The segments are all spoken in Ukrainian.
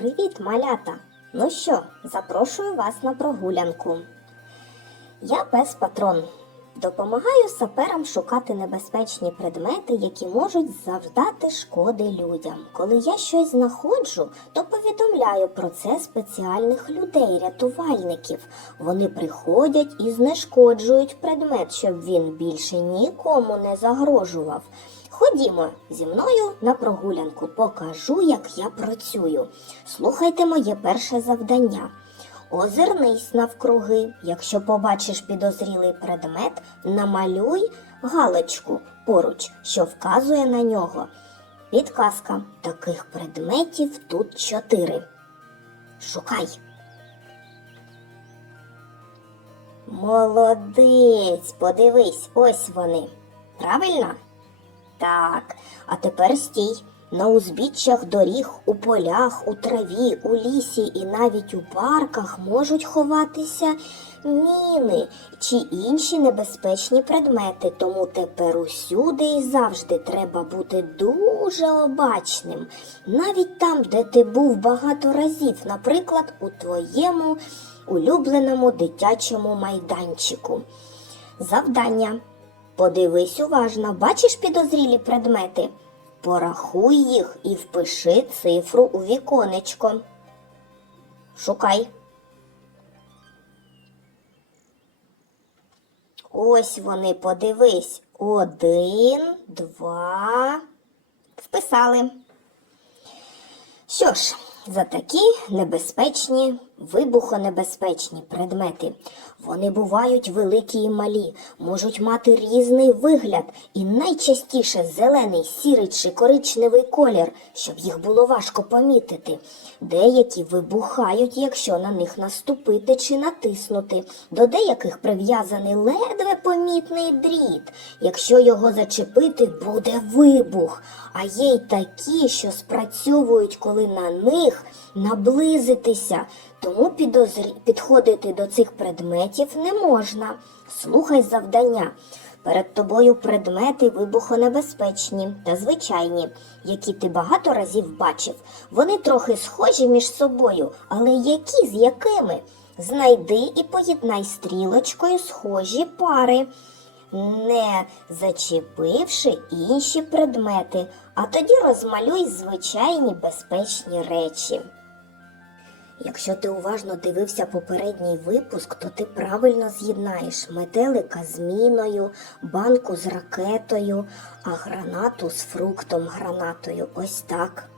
Привіт, малята! Ну що, запрошую вас на прогулянку. Я пес патрон. Допомагаю саперам шукати небезпечні предмети, які можуть завдати шкоди людям. Коли я щось знаходжу, то повідомляю про це спеціальних людей-рятувальників. Вони приходять і знешкоджують предмет, щоб він більше нікому не загрожував. Ходімо зі мною на прогулянку, покажу, як я працюю. Слухайте моє перше завдання. Озирнись навкруги. Якщо побачиш підозрілий предмет, намалюй галочку поруч, що вказує на нього. Підказка таких предметів тут чотири. Шукай. Молодець! Подивись, ось вони. Правильно? Так. А тепер стій. На узбіччях доріг, у полях, у траві, у лісі і навіть у парках можуть ховатися міни чи інші небезпечні предмети. Тому тепер усюди і завжди треба бути дуже обачним. Навіть там, де ти був багато разів, наприклад, у твоєму улюбленому дитячому майданчику. Завдання. Подивись уважно, бачиш підозрілі предмети? Порахуй їх і впиши цифру у віконечко. Шукай. Ось вони, подивись. Один, два. Вписали. Що ж, за такі небезпечні. Вибухонебезпечні предмети. Вони бувають великі і малі, можуть мати різний вигляд і найчастіше зелений, сірий чи коричневий колір, щоб їх було важко помітити. Деякі вибухають, якщо на них наступити чи натиснути. До деяких прив'язаний ледве помітний дріт. Якщо його зачепити, буде вибух. А є й такі, що спрацьовують, коли на них наблизитися тому підозрі... підходити до цих предметів не можна. Слухай завдання. Перед тобою предмети вибухонебезпечні та звичайні, які ти багато разів бачив. Вони трохи схожі між собою, але які з якими? Знайди і поєднай стрілочкою схожі пари, не зачепивши інші предмети, а тоді розмалюй звичайні безпечні речі. Якщо ти уважно дивився попередній випуск, то ти правильно з'єднаєш метелика з міною, банку з ракетою, а гранату з фруктом гранатою. Ось так.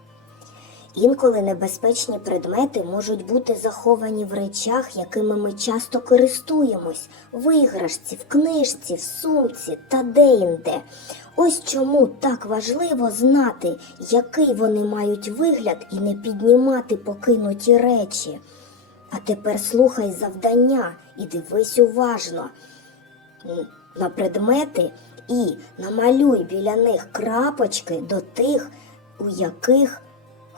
Інколи небезпечні предмети можуть бути заховані в речах, якими ми часто користуємось в іграшці, в книжці, в сумці та де-інде. Ось чому так важливо знати, який вони мають вигляд, і не піднімати покинуті речі. А тепер слухай завдання і дивись уважно на предмети і намалюй біля них крапочки до тих, у яких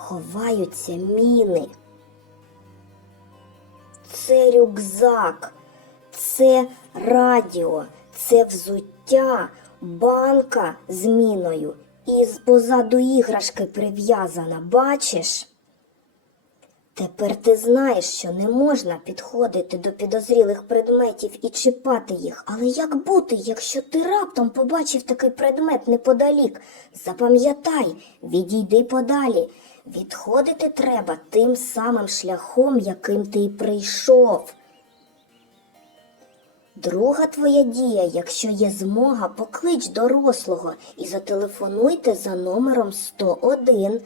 ховаються міни. Це рюкзак, це радіо, це взуття, банка з міною. І позаду іграшки прив'язана, бачиш? Тепер ти знаєш, що не можна підходити до підозрілих предметів і чіпати їх. Але як бути, якщо ти раптом побачив такий предмет неподалік? Запам'ятай, відійди подалі. Відходити треба тим самим шляхом, яким ти й прийшов. Друга твоя дія, якщо є змога, поклич дорослого і зателефонуйте за номером 101.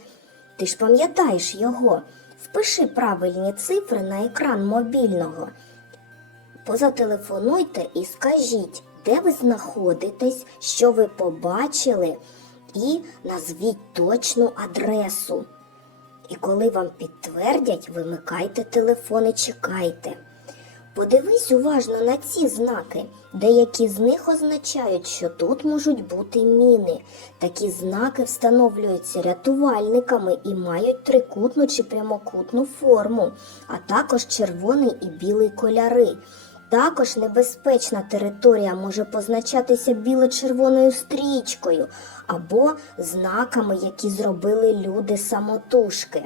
Ти ж пам'ятаєш його, впиши правильні цифри на екран мобільного. Позателефонуйте і скажіть, де ви знаходитесь, що ви побачили, і назвіть точну адресу. І коли вам підтвердять, вимикайте телефон і чекайте. Подивись уважно на ці знаки. Деякі з них означають, що тут можуть бути міни. Такі знаки встановлюються рятувальниками і мають трикутну чи прямокутну форму, а також червоний і білий кольори. Також небезпечна територія може позначатися біло-червоною стрічкою або знаками, які зробили люди самотужки.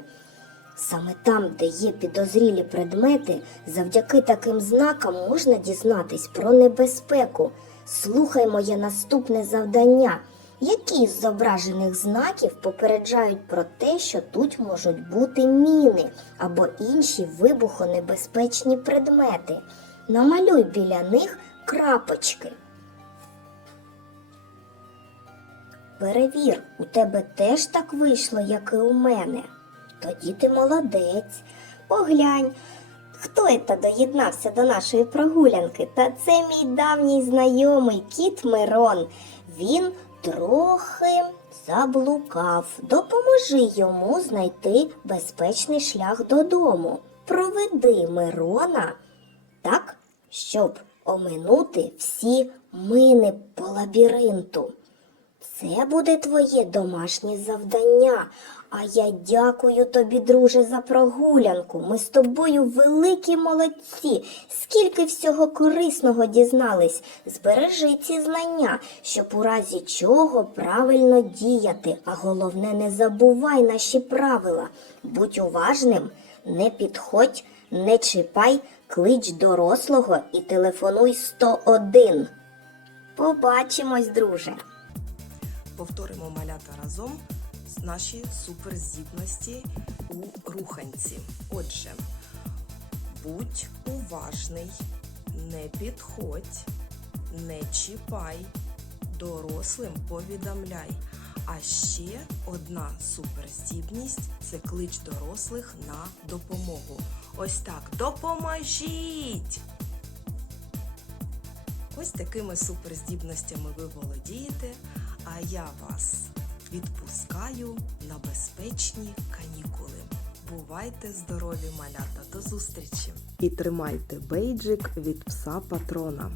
Саме там, де є підозрілі предмети, завдяки таким знакам можна дізнатись про небезпеку. Слухай моє наступне завдання. Які з зображених знаків попереджають про те, що тут можуть бути міни або інші вибухонебезпечні предмети? намалюй біля них крапочки. Перевір, у тебе теж так вийшло, як і у мене. Тоді ти молодець. Поглянь, хто це доєднався до нашої прогулянки. Та це мій давній знайомий кіт Мирон. Він трохи заблукав. Допоможи йому знайти безпечний шлях додому. Проведи Мирона так, щоб оминути всі мини по лабіринту. Це буде твоє домашнє завдання. А я дякую тобі, друже, за прогулянку. Ми з тобою великі молодці. Скільки всього корисного дізнались, збережи ці знання, щоб у разі чого правильно діяти. А головне, не забувай наші правила. Будь уважним, не підходь, не чіпай. Клич дорослого і телефонуй 101. Побачимось, друже. Повторимо малята разом з нашої суперздібності у руханці. Отже, будь уважний, не підходь, не чіпай, дорослим повідомляй. А ще одна суперздібність це клич дорослих на допомогу. Ось так допоможіть! Ось такими суперздібностями ви володієте, а я вас відпускаю на безпечні канікули. Бувайте здорові, малята! До зустрічі! І тримайте бейджик від пса патрона.